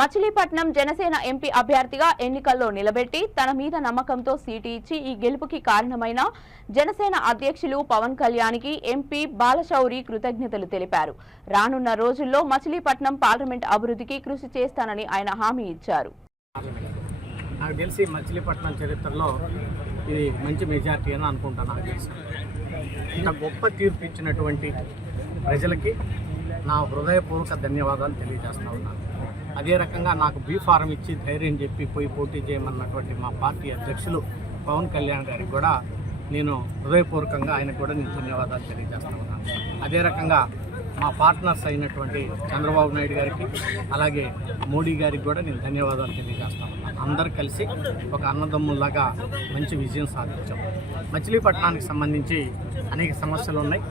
Machilipatnam Janasena MP అభ్యర్థిగా ఎన్నికల్లో నిలబెట్టి తన మీద నమ్మకంతో సీటు ఇచ్చి ఈ గెలుపుకి కారణమైన జనసేన అధ్యక్షులు పవన్ కళ్యాణ్కి ఎంపీ బాలశౌరి కృతజ్ఞతలు తెలిపారు. రానున్న రోజుల్లో మచిలీపట్నం పార్లమెంట్ అభివృద్ధికి కృషి చేస్తానని ఆయన హామీ ఇచ్చారు. నాకు తెలిసి మచిలీపట్నం చరిత్రలో ఇది మంచి మెజార్టీ అని అనుకుంటాను. ఇంత గొప్ప తీర్పు ఇచ్చినటువంటి ప్రజలకి నా హృదయపూర్వక ధన్యవాదాలు తెలియజేస్తా ఉన్నాను. అదే రకంగా నాకు బీ ఫారం ఇచ్చి ధైర్యం చెప్పి పోయి పోటీ చేయమన్నటువంటి మా పార్టీ అధ్యక్షులు పవన్ కళ్యాణ్ గారికి కూడా నేను హృదయపూర్వకంగా ఆయనకు కూడా నేను ధన్యవాదాలు తెలియజేస్తా ఉన్నాను. అదే రకంగా మా పార్ట్నర్స్ అయినటువంటి చంద్రబాబు నాయుడు గారికి అలాగే మోడీ గారికి కూడా నేను ధన్యవాదాలు తెలియజేస్తా ఉన్నాను. అందరూ కలిసి ఒక అన్నదమ్ముల్లాగా మంచి విజయం సాధించాం. మచిలీపట్నానికి సంబంధించి అనేక సమస్యలు ఉన్నాయి.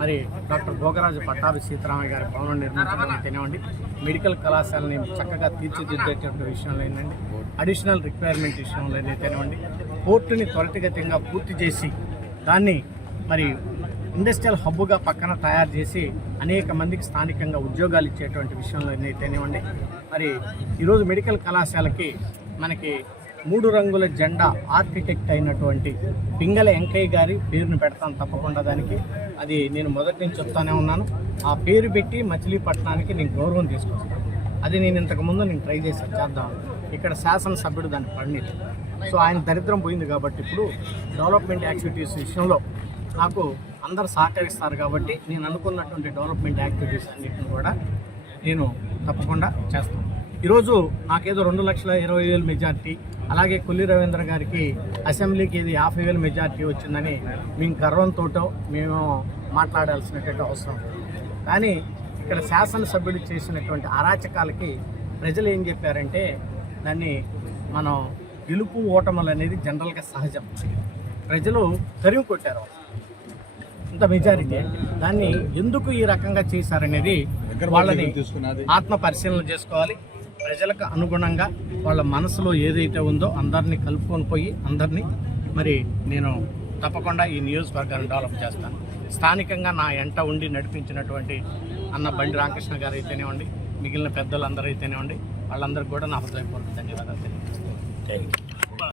మరి డాక్టర్ భోగరాజు పట్టాభి సీతారామయ్య గారి భవనం నిర్మించడం తినవండి, మెడికల్ కళాశాలని చక్కగా తీర్చిదిద్దేటువంటి విషయంలో ఏంటండి, అడిషనల్ రిక్వైర్మెంట్ విషయంలో అయితేనేవ్వండి, పోర్టుని త్వరితగతంగా పూర్తి చేసి దాన్ని మరి ఇండస్ట్రియల్ హబ్గా పక్కన తయారు చేసి అనేక మందికి స్థానికంగా ఉద్యోగాలు ఇచ్చేటువంటి విషయంలో అయితేనేవ్వండి, మరి ఈరోజు మెడికల్ కళాశాలకి మనకి 3 రంగుల జెండా ఆర్కిటెక్ట్ అయినటువంటి పింగళ వెంకయ్య గారి పేరును పెడతాను తప్పకుండా. దానికి అది నేను మొదటి నుంచి చెప్తానే ఉన్నాను. ఆ పేరు పెట్టి మచిలీపట్నానికి నేను గౌరవం తీసుకొస్తాను. అది నేను ఇంతకుముందు ట్రై చేసి చేద్దాం. ఇక్కడ శాసనసభ్యుడు దాన్ని పడినది. సో ఆయన దరిద్రం పోయింది కాబట్టి ఇప్పుడు డెవలప్మెంట్ యాక్టివిటీస్ విషయంలో నాకు అందరు సహకరిస్తారు కాబట్టి నేను అనుకున్నటువంటి డెవలప్మెంట్ యాక్టివిటీస్ అన్నింటిని కూడా నేను తప్పకుండా చేస్తాను. ఈరోజు నాకేదో 2,20,000 మెజార్టీ, అలాగే కొల్లి రవీంద్ర గారికి అసెంబ్లీకి ఇది 50,000 మెజార్టీ వచ్చిందని మేము గర్వంతో మేము మాట్లాడాల్సినటువంటి అవసరం. కానీ ఇక్కడ శాసనసభ్యుడు చేసినటువంటి అరాచకాలకి ప్రజలు ఏం చెప్పారంటే దాన్ని మనం గెలుపు ఓటములు అనేది జనరల్గా సహజం. ప్రజలు తరిమి కొట్టారు ఇంత మెజారిటీ. దాన్ని ఎందుకు ఈ రకంగా చేశారనేది వాళ్ళని ఆత్మ పరిశీలన చేసుకోవాలి. ప్రజలకు అనుగుణంగా వాళ్ళ మనసులో ఏదైతే ఉందో అందరినీ కలుపుకొని పోయి అందరినీ మరి నేను తప్పకుండా ఈ నియోజకవర్గాన్ని డెవలప్ చేస్తాను. స్థానికంగా నా ఎంట ఉండి నడిపించినటువంటి అన్న బండి రామకృష్ణ గారు అయితేనేవ్వండి, మిగిలిన పెద్దలందరూ అయితేనేవ్వండి, వాళ్ళందరికీ కూడా నా హృదయపూర్వక ధన్యవాదాలు తెలియజేస్తాను.